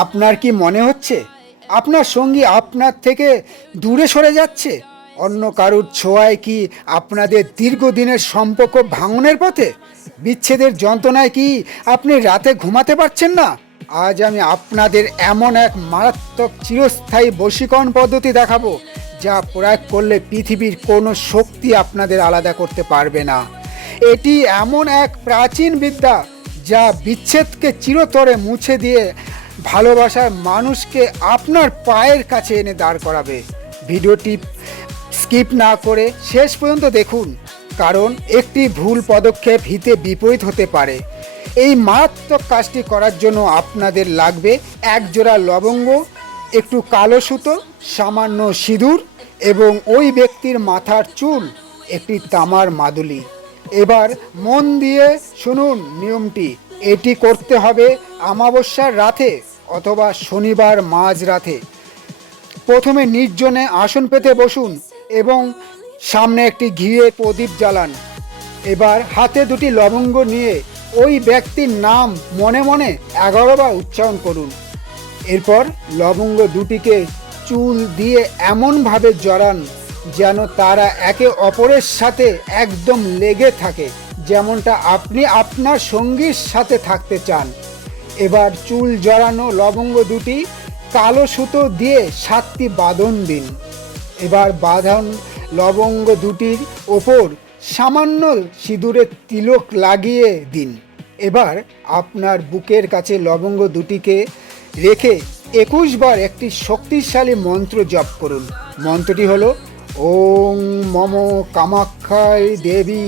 আপনার কি মনে হচ্ছে আপনার সঙ্গী আপনার থেকে দূরে সরে যাচ্ছে? অন্য কারুর ছোঁয়ায় কি আপনাদের দীর্ঘদিনের সম্পর্ক ভাঙনের পথে? বিচ্ছেদের যন্ত্রণায় কি আপনি রাতে ঘুমাতে পারছেন না? আজ আমি আপনাদের এমন এক মারাত্মক চিরস্থায়ী বশীকরণ পদ্ধতি দেখাবো, যা প্রয়োগ করলে পৃথিবীর কোনো শক্তি আপনাদের আলাদা করতে পারবে না। এটি এমন এক প্রাচীন বিদ্যা যা বিচ্ছেদকে চিরতরে মুছে দিয়ে ভালোবাসার মানুষকে আপনার পায়ের কাছে এনে দাঁড় করাবে। ভিডিওটি স্কিপ না করে শেষ পর্যন্ত দেখুন, কারণ একটি ভুল পদক্ষেপ হিতে বিপরীত হতে পারে। এই মারাত্মক কাজটি করার জন্য আপনাদের লাগবে এক জোড়া লবঙ্গ, একটু কালো সুতো, সামান্য সিঁদুর এবং ওই ব্যক্তির মাথার চুল, একটি তামার মাদুলি। এবার মন দিয়ে শুনুন নিয়মটি। এটি করতে হবে অমাবস্যার রাতে অথবা শনিবার মাঝরাতে। প্রথমে নির্জনে আসন পেতে বসুন এবং সামনে একটি ঘিয়ে প্রদীপ জ্বালান। এবার হাতে দুটি লবঙ্গ নিয়ে ওই ব্যক্তির নাম মনে মনে 11 বার উচ্চারণ করুন। এরপর লবঙ্গ দুটিকে চুল দিয়ে এমনভাবে জড়ান যেন তারা একে অপরের সাথে একদম লেগে থাকে, যেমনটা আপনি আপনার সঙ্গীর সাথে থাকতে চান। এবার চুল জড়ানো লবঙ্গ দুটি কালো সুতো দিয়ে 7টি বাঁধন দিন। এবার বাঁধন লবঙ্গ দুটির ওপর সামান্য সিঁদুরের তিলক লাগিয়ে দিন। এবার আপনার বুকের কাছে লবঙ্গ দুটিকে রেখে 21 বার একটি শক্তিশালী মন্ত্র জপ করুন। মন্ত্রটি হলো ওং মম কামাখ্যায় দেবী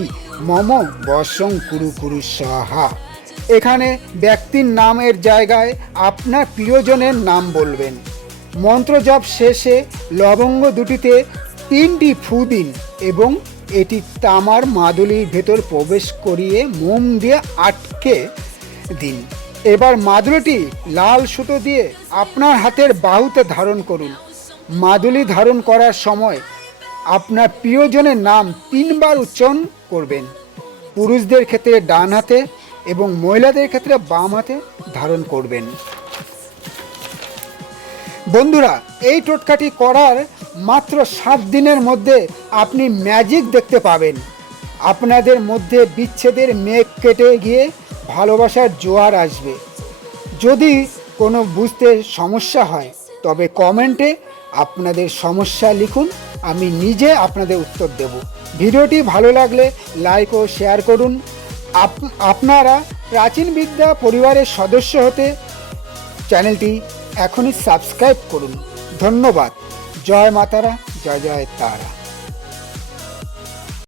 মম বশং কুরু কুরু স্বাহা। এখানে ব্যক্তির নামের জায়গায় আপনার প্রিয়জনের নাম বলবেন। মন্ত্র জপ শেষে লবঙ্গ দুটিতে 3টি ফু দিন এবং এটি তামার মাদুলির ভেতর প্রবেশ করিয়ে মোম দিয়ে আটকে দিন। এবার মাদুলিটি লাল সুতো দিয়ে আপনার হাতের বাহুতে ধারণ করুন। মাদুলি ধারণ করার সময় আপনার প্রিয়জনের নাম 3 বার উচ্চারণ করবেন। পুরুষদের ক্ষেত্রে ডান হাতে এবং মহিলাদের ক্ষেত্রে বাম হাতে ধারণ করবেন। বন্ধুরা, এই টোটকাটি করার মাত্র 7 দিনের মধ্যে আপনি ম্যাজিক দেখতে পাবেন। আপনাদের মধ্যে বিচ্ছেদের মেঘ কেটে গিয়ে ভালোবাসার জোয়ার আসবে। যদি কোনো বুঝতে সমস্যা হয় তবে কমেন্টে আপনাদের সমস্যা লিখুন, আমি নিজে আপনাদের উত্তর দেব। ভিডিওটি ভালো লাগলে লাইক ও শেয়ার করুন। আপনারা প্রাচীন বিদ্যা পরিবারের সদস্য হতে চ্যানেলটি এখনই সাবস্ক্রাইব করুন। ধন্যবাদ। জয় মাতারা, জয় জয় তারা।